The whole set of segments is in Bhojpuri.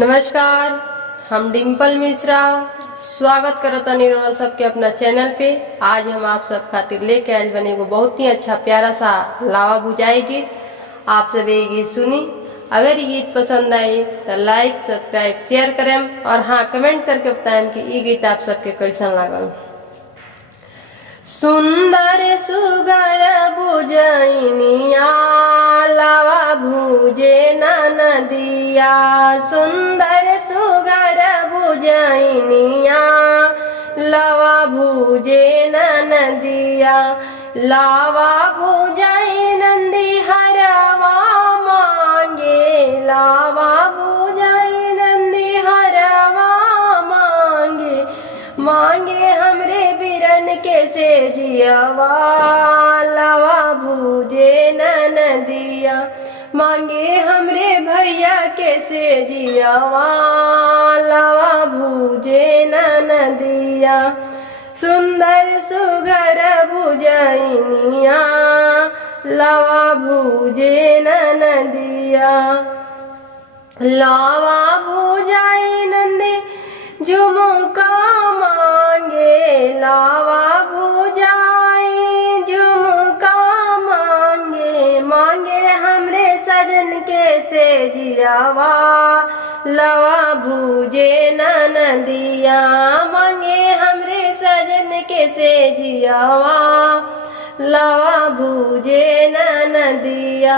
नमस्कार, हम डिम्पल मिश्रा स्वागत करतनी रउआ सबके अपना चैनल पे। आज हम आप सब खातिर लेके आयल बने एगो बहुत ही अच्छा प्यारा सा लावा बुझाई गीत। आप सब ये गीत सुनी। अगर ये गीत पसंद आई तो लाइक सब्सक्राइब शेयर करें और हाँ कमेंट करके बताएं कि ये गीत आप सबके कैसन लागल। सुंदर सुगर बुझनिया लावा भूजे नदिया, सुंदर सुगर बुझनिया लावा भूजे नदिया, लावा भूजाई नंदी हरवा मांगे, लावा भूजाई नंदी हरवा मांगे, मांगे हमरे बिरन के से जियावा लावा भूजे नदिया, मांगे हमरे भैया के से जियावा लावा भूजे नदिया, सुंदर सुगर बुझनिया लावा भूजे नदिया, लावा भूजाई नंदी झुमका मांगे, लावा भूजाई झुमका मांगे, मांगे हमरे सजन के से जियावा लावा भूजे नदिया, मांगे हमरे सजन के से जियावा लावा भूजे नदिया,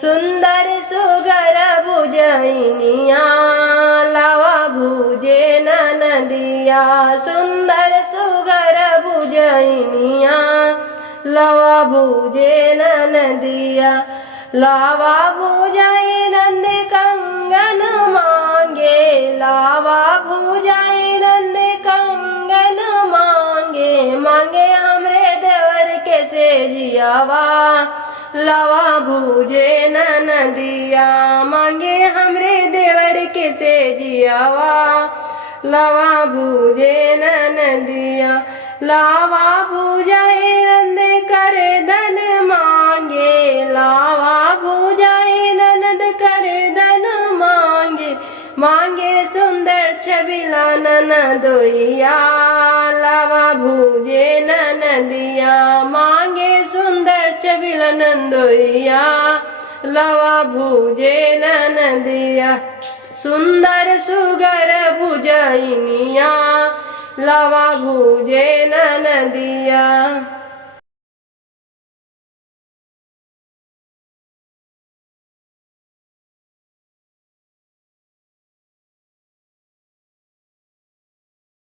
सुंदर सुगर बुझनिया लावा भूजे नदिया, सुंदर सुगर बुझनिया लावा भूजे नदिया, लावा भूजाई नंद कंगन मांगे, लावा भूजाई नंद कंगन मांगे, मांगे हमरे देवर के से जियावा लावा भूजे नदिया, मांगे हमरे देवर के से जियावा लावा भूजे नदिया, लावा भूजाई नंद कर धन मांगे, लावा भूजाई ननद कर धन मांगे, मांगे सुंदर छबिला ननदोइया लावा भूजे नदिया, मांगे सुंदर छबिला नंदोइया लावा भूजे नदिया, सुंदर सुगर बुझनिया लावा भूजे नदिया।